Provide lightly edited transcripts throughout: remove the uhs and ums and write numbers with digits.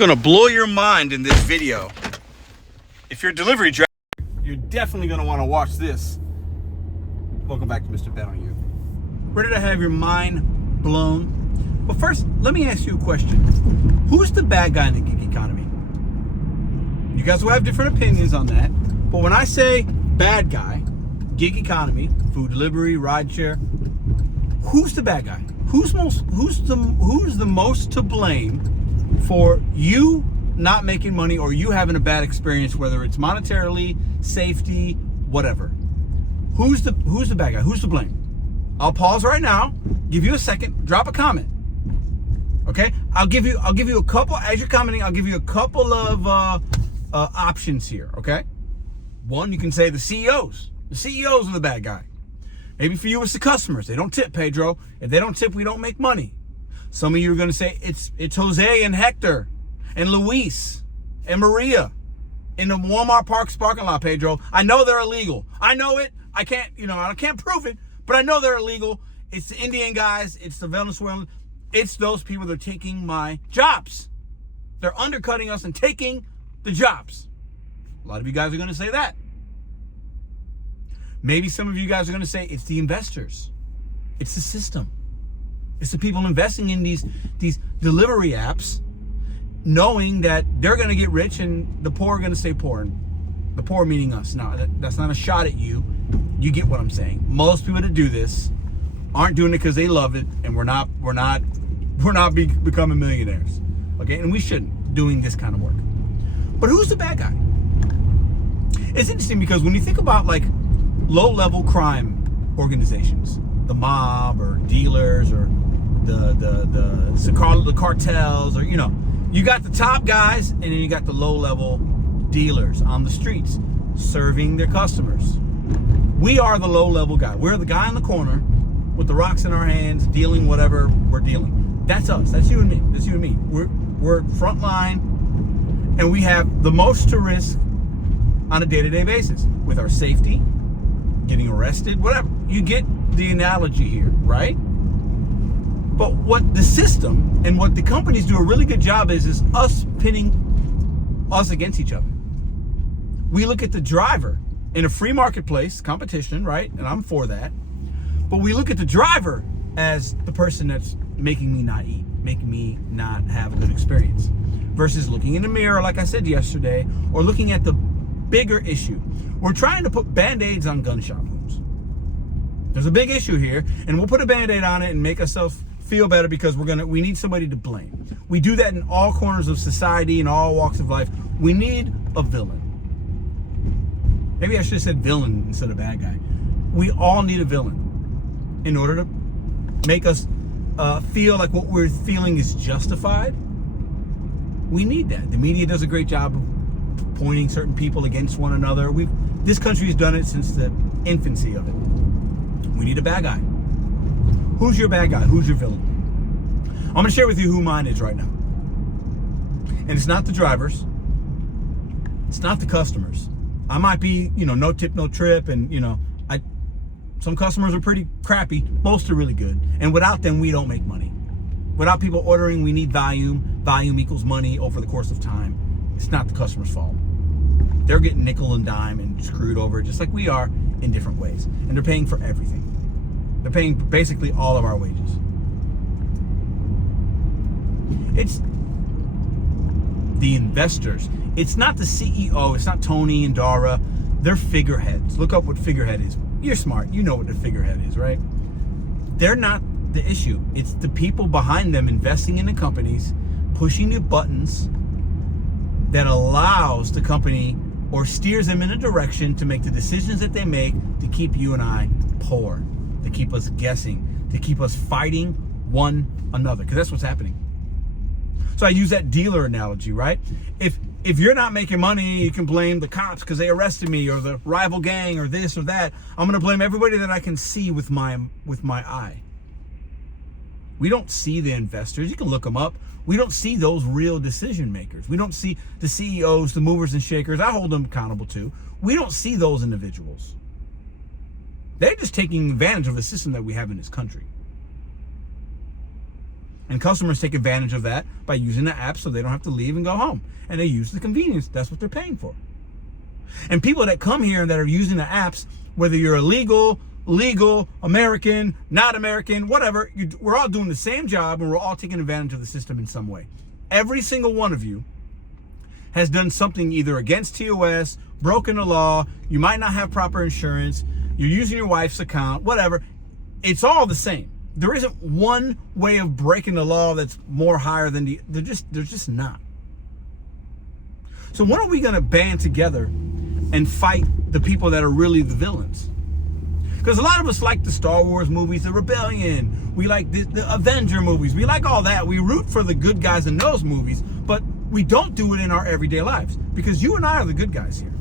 gonna blow your mind in this video. If you're a delivery driver, you're definitely gonna want to watch this. Welcome back to Mr.BetonYou. Ready to have your mind blown? But first, let me ask you a question. Who's the bad guy in the gig economy? You guys will have different opinions on that. But when I say bad guy, gig economy, food delivery, rideshare, who's the bad guy? Who's the most to blame for you not making money or you having a bad experience, whether it's monetarily, safety, whatever? Who's the bad guy? Who's to blame? I'll pause right now, give you a second, drop a comment. Okay? I'll give you a couple, as you're commenting, I'll give you a couple of options here, okay? One, you can say the CEOs. The CEOs are the bad guy. Maybe for you, it's the customers. They don't tip, Pedro. If they don't tip, we don't make money. Some of you are going to say it's Jose and Hector and Luis and Maria in the Walmart Park's parking lot, Pedro. I know they're illegal. I know it. I can't prove it, but I know they're illegal. It's the Indian guys. It's the Venezuelan. It's those people that are taking my jobs. They're undercutting us and taking the jobs. A lot of you guys are going to say that. Maybe some of you guys are going to say it's the investors. It's the system. It's the people investing in these delivery apps, knowing that they're going to get rich and the poor are going to stay poor. And the poor meaning us. Now, that's not a shot at you. You get what I'm saying. Most people that do this aren't doing it because they love it, and we're not becoming millionaires. Okay, and we shouldn't doing this kind of work. But who's the bad guy? It's interesting because when you think about like low-level crime organizations, the mob or dealers or the cartels, or you got the top guys and then you got the low-level dealers on the streets serving their customers. We are the low-level guy. We're the guy in the corner with the rocks in our hands, dealing whatever we're dealing. That's us. That's you and me. That's you and me. We're front line, and we have the most to risk on a day-to-day basis with our safety, getting arrested, whatever. You get the analogy here, right? But what the system and what the companies do a really good job is us pitting us against each other. We look at the driver in a free marketplace, competition, right? And I'm for that. But we look at the driver as the person that's making me not eat, making me not have a good experience, versus looking in the mirror, like I said yesterday, or looking at the bigger issue. We're trying to put band-aids on gunshot wounds. There's a big issue here, and we'll put a band-aid on it and make ourselves feel better because we need somebody to blame. We do that in all corners of society, in all walks of life. We need a villain. Maybe I should have said villain instead of bad guy. We all need a villain in order to make us feel like what we're feeling is justified. We need that. The media does a great job of pointing certain people against one another. This country has done it since the infancy of it. We need a bad guy. Who's your bad guy? Who's your villain? I'm going to share with you who mine is right now. And it's not the drivers. It's not the customers. I might be, no tip, no trip, and some customers are pretty crappy. Most are really good. And without them, we don't make money. Without people ordering, we need volume. Volume equals money over the course of time. It's not the customer's fault. They're getting nickel and dime and screwed over just like we are in different ways. And they're paying for everything. They're paying basically all of our wages. It's the investors. It's not the CEO. It's not Tony and Dara. They're figureheads. Look up what figurehead is. You're smart. You know what the figurehead is, right? They're not the issue. It's the people behind them investing in the companies, pushing the buttons that allows the company or steers them in a direction to make the decisions that they make to keep you and I poor, to keep us guessing, to keep us fighting one another, because that's what's happening. So I use that dealer analogy, right? If you're not making money, you can blame the cops because they arrested me, or the rival gang, or this or that. I'm going to blame everybody that I can see with my eye. We don't see the investors. You can look them up. We don't see those real decision makers. We don't see the CEOs, the movers and shakers. I hold them accountable too. We don't see those individuals. They're just taking advantage of the system that we have in this country. And customers take advantage of that by using the app so they don't have to leave and go home. And they use the convenience. That's what they're paying for. And people that come here and that are using the apps, whether you're illegal, legal, American, not American, whatever, we're all doing the same job and we're all taking advantage of the system in some way. Every single one of you has done something either against TOS, broken the law, you might not have proper insurance, you're using your wife's account, whatever. It's all the same. There isn't one way of breaking the law that's more higher than they're just not. So when are we going to band together and fight the people that are really the villains? Because a lot of us like the Star Wars movies, the Rebellion, we like the Avenger movies, we like all that. We root for the good guys in those movies, but we don't do it in our everyday lives because you and I are the good guys here.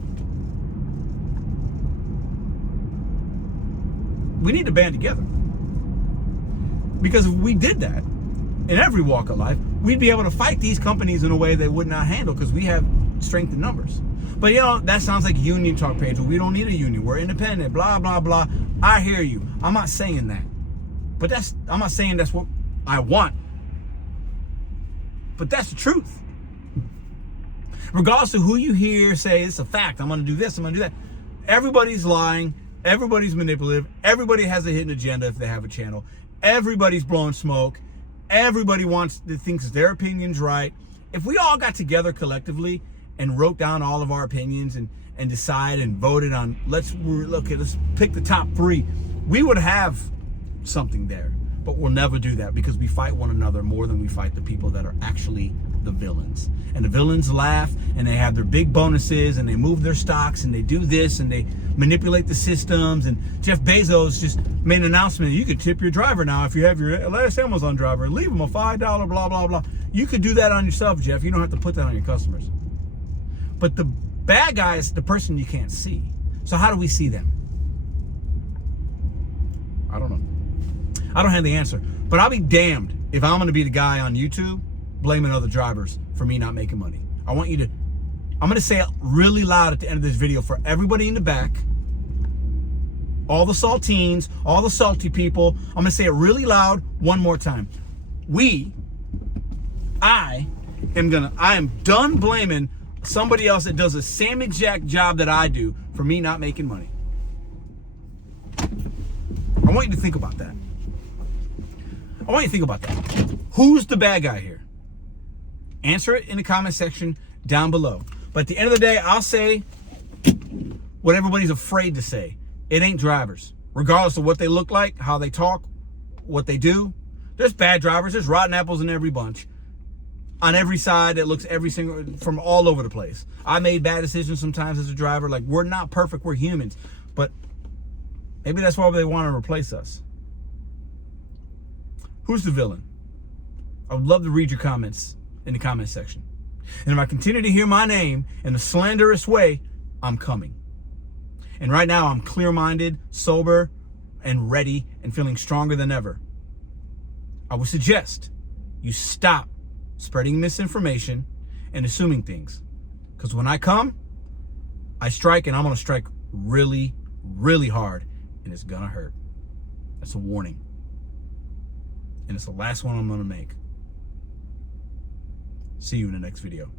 We need to band together. Because if we did that in every walk of life, we'd be able to fight these companies in a way they would not handle because we have strength in numbers. But that sounds like union talk, Pedro. We don't need a union. We're independent, blah, blah, blah. I hear you. I'm not saying that. But I'm not saying that's what I want. But that's the truth. Regardless of who you hear say, it's a fact, I'm going to do this, I'm going to do that. Everybody's lying. Everybody's manipulative. Everybody has a hidden agenda if they have a channel. Everybody's blowing smoke. Everybody thinks their opinion's right. If we all got together collectively and wrote down all of our opinions and decide and voted on, let's pick the top 3, we would have something there. But we'll never do that because we fight one another more than we fight the people that are actually the villains. And the villains laugh and they have their big bonuses and they move their stocks and they do this and they manipulate the systems. And Jeff Bezos just made an announcement. You could tip your driver now if you have your last Amazon driver and leave them a $5 blah, blah, blah. You could do that on yourself, Jeff. You don't have to put that on your customers. But the bad guy is the person you can't see. So how do we see them? I don't know. I don't have the answer. But I'll be damned if I'm going to be the guy on YouTube blaming other drivers for me not making money. I'm going to say it really loud at the end of this video for everybody in the back, all the saltines, all the salty people. I'm going to say it really loud one more time. I am done blaming somebody else that does the same exact job that I do for me not making money. I want you to think about that. Who's the bad guy here? Answer it in the comment section down below. But at the end of the day, I'll say what everybody's afraid to say. It ain't drivers. Regardless of what they look like, how they talk, what they do. There's bad drivers. There's rotten apples in every bunch. On every side, it looks from all over the place. I made bad decisions sometimes as a driver. Like, we're not perfect. We're humans. But maybe that's why they want to replace us. Who's the villain? I would love to read your comments in the comment section. And if I continue to hear my name in a slanderous way, I'm coming. And right now, I'm clear-minded, sober, and ready, and feeling stronger than ever. I would suggest you stop spreading misinformation and assuming things. Because when I come, I strike, and I'm going to strike really, really hard, and it's going to hurt. That's a warning. And it's the last one I'm going to make. See you in the next video.